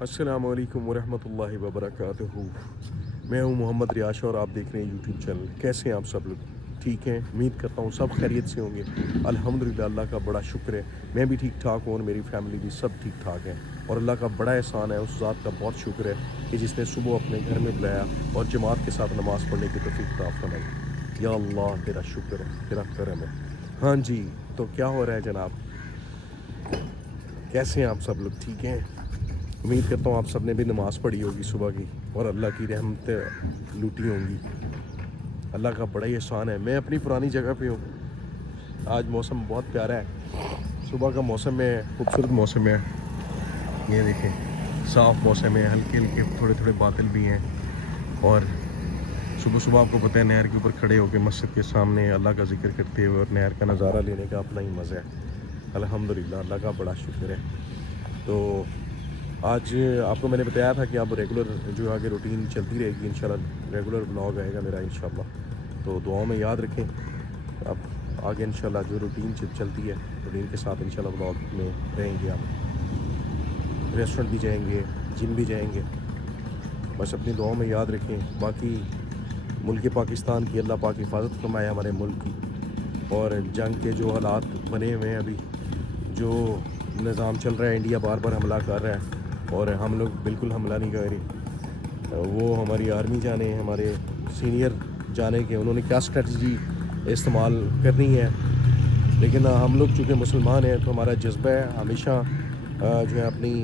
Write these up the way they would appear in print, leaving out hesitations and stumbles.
अस्सलामुअलैकुम वरहमतुल्लाहि वबरकातुहू। मैं हूं मोहम्मद रियाश और आप देख रहे हैं यूट्यूब चैनल। कैसे हैं आप सब लोग? ठीक हैं? उम्मीद करता हूं सब खैरियत से होंगे। अल्हम्दुलिल्लाह, अल्लाह का बड़ा शुक्र है, मैं भी ठीक ठाक हूँ और मेरी फैमिली भी सब ठीक ठाक है। और अल्लाह का बड़ा एहसान है, उस ज़ात का बहुत शुक्र है कि जिसने सुबह अपने घर में बुलाया और जमात के साथ नमाज़ पढ़ने की तौफीक अता फरमाई। या अल्लाह, तेरा शुक्र है, तेरा करम है। हाँ जी, तो क्या हो रहा है जनाब? कैसे हैं आप सब लोग? ठीक हैं? उम्मीद करता हूँ आप सब ने भी नमाज़ पढ़ी होगी सुबह की और अल्लाह की रहमत लूटी होंगी। अल्लाह का बड़ा ही एहसान है। मैं अपनी पुरानी जगह पे हूँ। आज मौसम बहुत प्यारा है, सुबह का मौसम है, खूबसूरत मौसम है। ये देखें, साफ़ मौसम है, हल्के हल्के थोड़े थोड़े बादल भी हैं। और सुबह सुबह आपको पता है, नहर के ऊपर खड़े होकर मस्जिद के सामने अल्लाह का जिक्र करते हुए और नहर का नज़ारा लेने का अपना ही मज़ा है। अल्हम्दुलिल्लाह, अल्लाह का बड़ा शुक्र है। तो आज आपको मैंने बताया था कि अब रेगुलर जो आगे रूटीन चलती रहेगी, इंशाल्लाह रेगुलर ब्लॉग आएगा मेरा इंशाल्लाह। तो दुआओं में याद रखें। अब आगे इंशाल्लाह जो रूटीन चलती है, रूटीन के साथ इंशाल्लाह ब्लॉग में रहेंगे। आप रेस्टोरेंट भी जाएंगे, जिम भी जाएंगे, बस अपनी दुआओं में याद रखें। बाकी मुल्क पाकिस्तान की अल्लाह पाक हिफाजत फरमाए, हमारे मुल्क की। और जंग के जो हालात बने हुए हैं, अभी जो निज़ाम चल रहा है, इंडिया बार बार हमला कर रहा है और हम लोग बिल्कुल हमला नहीं कर रहे। वो हमारी आर्मी जाने, हमारे सीनियर जाने के उन्होंने क्या स्ट्रेटजी इस्तेमाल करनी है। लेकिन हम लोग चूँकि मुसलमान हैं तो हमारा जज्बा है हमेशा जो है अपनी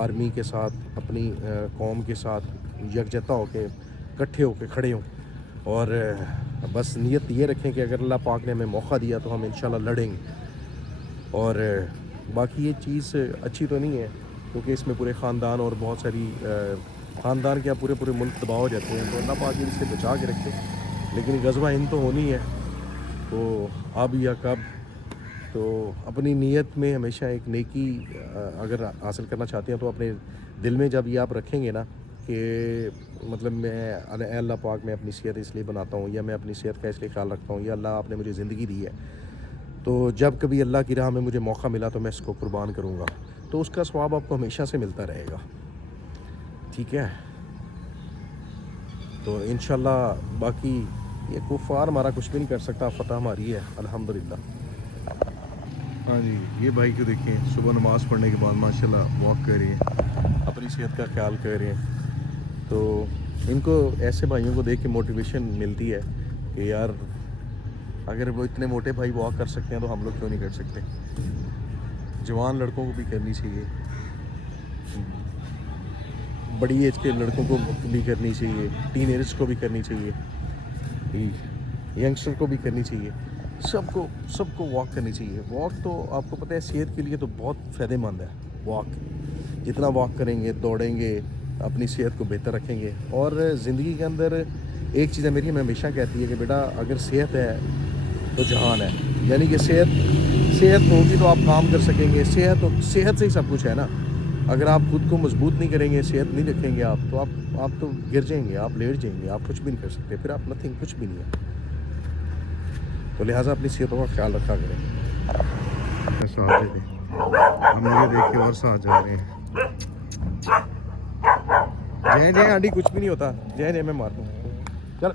आर्मी के साथ, अपनी कौम के साथ यकजहता होकर, इकट्ठे होकर खड़े हों। और बस नीयत ये रखें कि अगर अल्लाह पाक ने हमें मौका दिया तो हम इंशाल्लाह लड़ेंगे। और बाकी ये चीज़ अच्छी तो नहीं है क्योंकि इसमें पूरे ख़ानदान और बहुत सारी ख़ानदान क्या पूरे पूरे मुल्क तबाह हो जाते हैं। तो अल्लाह पाक इससे बचा के रखे। लेकिन ग़ज़वा हिंद तो होनी है, तो अब या कब। तो अपनी नीयत में हमेशा एक नेकी अगर हासिल करना चाहते हैं तो अपने दिल में जब ये आप रखेंगे ना कि मतलब मैं अल्लाह पाक मैं अपनी सेहत इसलिए बनाता हूँ, या मैं अपनी सेहत का इसलिए ख्याल रखता हूँ, या अल्लाह आपने मुझे ज़िंदगी दी है, तो जब कभी अल्लाह की राह में मुझे मौका मिला तो मैं इसको कुर्बान करूँगा, तो उसका सवाब आपको हमेशा से मिलता रहेगा। ठीक है? तो इंशाल्लाह बाकी ये कुफ़ार हमारा कुछ भी नहीं कर सकता, फ़तह हमारी है अल्हम्दुलिल्लाह। हाँ जी, ये भाई को देखें, सुबह नमाज़ पढ़ने के बाद माशाल्लाह वॉक कर रहे हैं, अपनी सेहत का ख्याल कर रहे हैं। तो इनको ऐसे भाइयों को देख के मोटिवेशन मिलती है कि यार अगर वो इतने मोटे भाई वॉक कर सकते हैं तो हम लोग क्यों नहीं कर सकते। जवान लड़कों को भी करनी चाहिए, बड़ी एज के लड़कों को भी करनी चाहिए, टीनेजर्स को भी करनी चाहिए, यंगस्टर को भी करनी चाहिए, सबको सबको वॉक करनी चाहिए। वॉक तो आपको पता है सेहत के लिए तो बहुत फ़ायदेमंद है। वॉक जितना वॉक करेंगे, दौड़ेंगे, अपनी सेहत को बेहतर रखेंगे। और ज़िंदगी के अंदर एक चीज़ है मेरी, मैं हमेशा कहती है कि बेटा अगर सेहत है तो जहान है। यानी कि सेहत होगी तो आप काम कर सकेंगे। सेहत से ही सब कुछ है ना। अगर आप खुद को मजबूत नहीं करेंगे, सेहत नहीं रखेंगे आप, तो आप तो गिर जाएंगे, आप लेट जाएंगे, आप कुछ भी नहीं कर सकते, फिर आप नथिंग, कुछ भी नहीं है। तो लिहाजा अपनी सेहतों का ख्याल रखा करें। साथ दे, हम मुझे देख के और साथ जा रहे हैं। जय जय आंटी, कुछ भी नहीं होता। जय जय, मैं मार दूँ। चल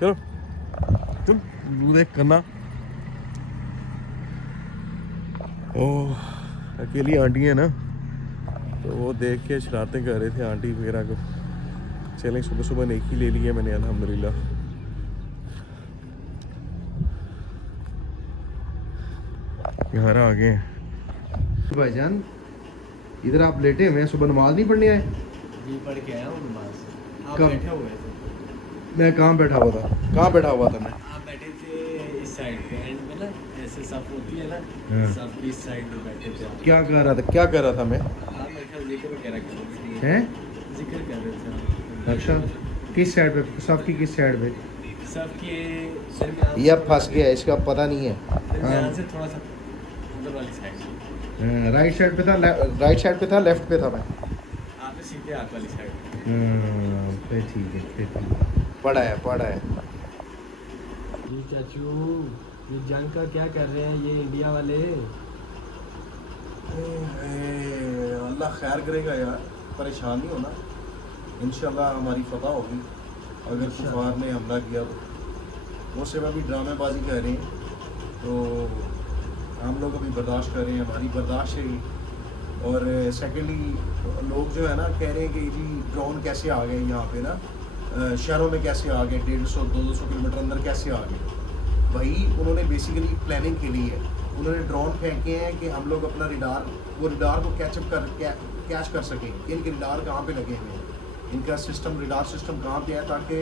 चलो चल, देख करना। ओह, अकेली आंटी है ना, तो वो देख के शरारतें कर रहे थे आंटी वगैरह को। चलें, सुबह सुबह नेकी ले ली है मैंने अल्हम्दुलिल्लाह। यहाँ आ गए भाईजान, इधर आप लेटे हुए हैं, सुबह नमाज नहीं पढ़ने आए? जी पढ़ के आया हूँ नमाज। आप कब? बैठे हुए थे? मैं कहाँ बैठा हुआ था? कहाँ बैठा हुआ था मैं? आप बैठे थे इस साइड पे एंड में ना, ऐसे सफ होती है ना, हाँ। सफ की इस साइड पे बैठे थे आप। क्या कर रहा था, क्या कर रहा था मैं? आप मेरे ख्याल जिक्र वगैरह कर रहे थे। हैं? जिक्र कर रहे थे आप। अच्छा, किस साइड पे? सब की किस साइड पे? सफ के दरमियान ये अब फंस गया, इसका पता नहीं है। दरमियान से थोड़ा सा उधर वाली साइड। राइट साइड पे था, राइट साइड पे था, लेफ्ट पे था मैं? आप सीधे हाथ वाली साइड। फिर ठीक है, फिर ठीक है। पढ़ा है, पढ़ा है। जी चाचू, ये जंग का क्या कर रहे हैं ये इंडिया वाले? अल्लाह खैर करेगा यार, परेशान नहीं होना। इंशाल्लाह हमारी फतह होगी अगर कुफार ने हमला किया तो। वो सिर्फ अभी ड्रामेबाजी कर रहे हैं, तो हम लोग अभी बर्दाश्त कर रहे हैं, हमारी बर्दाश्त है। और सेकेंडली लोग जो है ना कह रहे हैं कि जी ड्रोन कैसे आ गए यहाँ पे ना, शहरों में कैसे आ गए, 150-200 किलोमीटर अंदर कैसे आ गए। भाई उन्होंने बेसिकली प्लानिंग के लिए उन्होंने ड्रोन फेंके हैं कि हम लोग अपना रिडार को कैचअप कर कैच कर सकें कि इनके रिडार कहाँ पे लगे हुए हैं, इनका सिस्टम रिडार सिस्टम कहाँ पे है, ताकि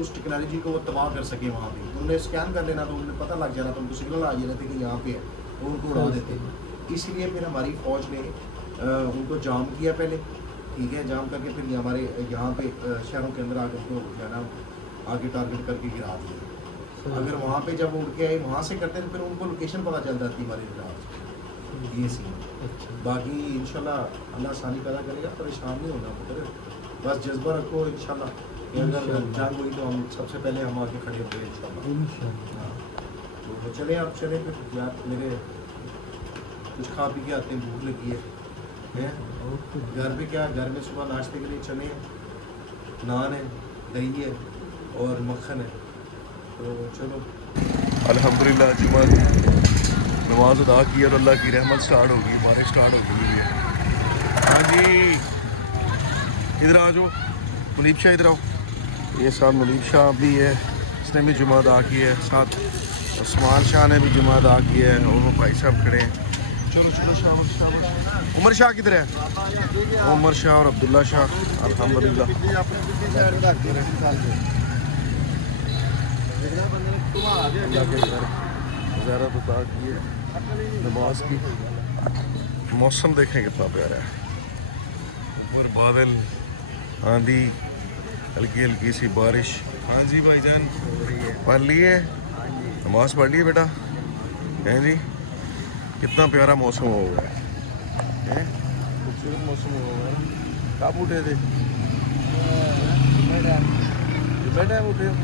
उस टेक्नोलॉजी को वो तबाह कर सके। वहाँ पे उन्होंने स्कैन कर लेना तो उन्हें पता लग जाना, तो उनको सिग्नल आ जाना था कि यहाँ पे है, तो उनको उड़ा देते। इसलिए फिर हमारी फ़ौज ने उनको जाम किया पहले, ठीक है, जाम करके फिर हमारे यहाँ पे शहरों के अंदर आकर उनको जो है ना आगे टारगेट करके गिरा दिया। अगर वहाँ पे जब उड़ के आए वहाँ से करते तो फिर उनको लोकेशन पता चल जाती हमारी रिडार। ये सीन। बाकी इंशाल्लाह अल्लाह आसानी पैदा करेगा, परेशान नहीं होना पुत्र, बस जज्बा रखो इंशाल्लाह कि अगर जंग हुई तो हम सबसे पहले हम आके खड़े होंगे इंशाल्लाह। तो चले आप चले फिर यार, मेरे कुछ खा पी के आते हैं, भूख लगी है। घर पे क्या, घर में सुबह नाश्ते के लिए चने हैं, नान है, दही है और मक्खन है। तो चलो अल्हम्दुलिल्लाह जुमा नमाज अदा की और अल्लाह की रहमत स्टार्ट हो गई, बारिश स्टार्ट हो गई है। हाँ जी इधर आ जाओ, मुनीब शाह इधर आओ। ये साथ मुनीब शाह भी है, इसने भी जुमा अदा की है, साथ उस्मान शाह ने भी जुमा अदा की है, और वो भाई साहब खड़े हैं। चलो चलो शाबाश शाबाश। उमर शाह किधर है? उमर शाह और अब्दुल्ला शाह अल्हम्दुलिल्लाह। अल्लाह के घर ज़्यारत उता की है, नमाज की। मौसम देखें कितना प्यारा है, ऊपर बादल, आंधी, हल्की हल्की सी बारिश। हाँ जी भाईजान पढ़ लिए, नमाज पढ़ लिए बेटा? हैं जी, कितना प्यारा मौसम हो गया है, खूबसूरत मौसम हो गया। कब उठे थे? जुम्मे टाइम उठे हो?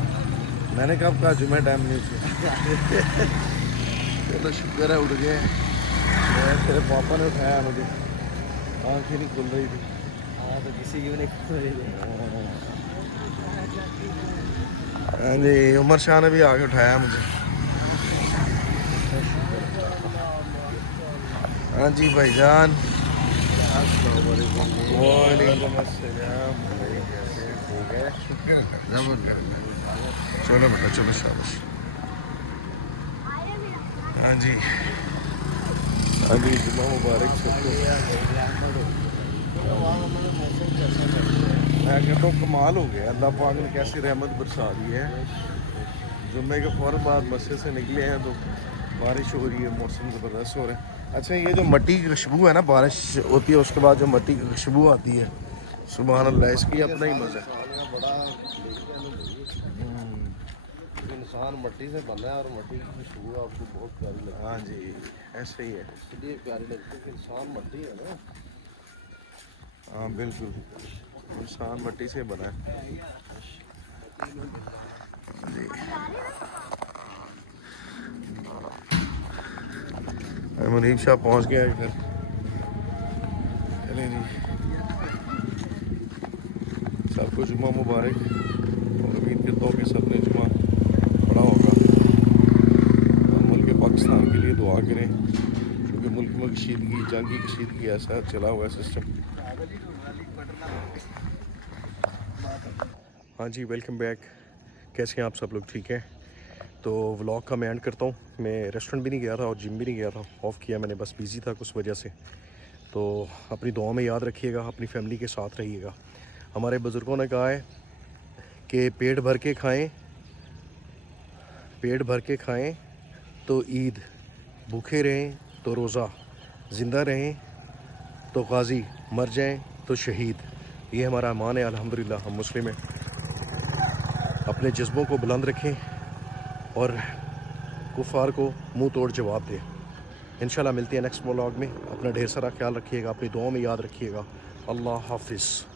मैंने कब कहा जुम्मे टाइम नहीं उठे? चलो शुक्र है उठ गए। तेरे पापा ने उठाया मुझे, आँखें नहीं खुल रही थी। हाँ तो किसी की भी नहीं खुल रही है। हाँ जी उमर शाह ने भी आके उठाया मुझे। हाँ जी भाईजान वालेकुम अस्सलाम। ठीक है शुक्र, चलो बेटा चलो शाबाश। हाँ जी हाँ जी जुम्मा मुबारक सबको। मैं कहता हूँ कमाल हो गया, अल्लाह पाक ने कैसी रहमत बरसा दी है। जुम्मे के फ़ौरन बाद मस्जिद से निकले हैं तो बारिश हो रही है, मौसम ज़बरदस्त हो रहा है। अच्छा ये जो मिट्टी की खुशबू है ना, बारिश होती है उसके बाद जो मिट्टी की खुशबू आती है, सुभान अल्लाह, इसकी अपना ही मज़ा है। इंसान मिट्टी से बना है और मिट्टी की खुशबू आपको बहुत प्यारी लगती है। हाँ जी ऐसे ही है, इसलिए प्यारी लगती है कि इंसान मिट्टी है ना। हाँ बिल्कुल, इंसान मिट्टी से बना है। जी मुनीब शाह पहुँच गया घर। चलें जी, सबको जुम्मा मुबारक, और उम्मीद करता हूँ कि सब ने जुम्मा पढ़ा होगा। और मुल्क पाकिस्तान के लिए दुआ करें, क्योंकि मुल्क में कशीदगी, जंग की कशीदगी ऐसा चला हुआ है सिस्टम। हाँ जी वेलकम बैक, कैसे हैं आप सब लोग? ठीक है, तो व्लॉग का मैं एंड करता हूँ। मैं रेस्टोरेंट भी नहीं गया था और जिम भी नहीं गया था, ऑफ़ किया मैंने, बस बिज़ी था कुछ वजह से। तो अपनी दुआ में याद रखिएगा, अपनी फैमिली के साथ रहिएगा। हमारे बुज़ुर्गों ने कहा है कि पेट भर के खाएं तो ईद, भूखे रहें तो रोज़ा, ज़िंदा रहें तो गाज़ी, मर जाएं तो शहीद। ये हमारा ईमान है, अल्हम्दुलिल्लाह हम मुस्लिम हैं। अपने जज्बों को बुलंद रखें और कुफ़ार को मुंह तोड़ जवाब दें। इंशाल्लाह मिलते हैं नेक्स्ट व्लॉग में। अपना ढेर सारा ख्याल रखिएगा, अपनी दुआओं में याद रखिएगा। अल्लाह हाफिज़।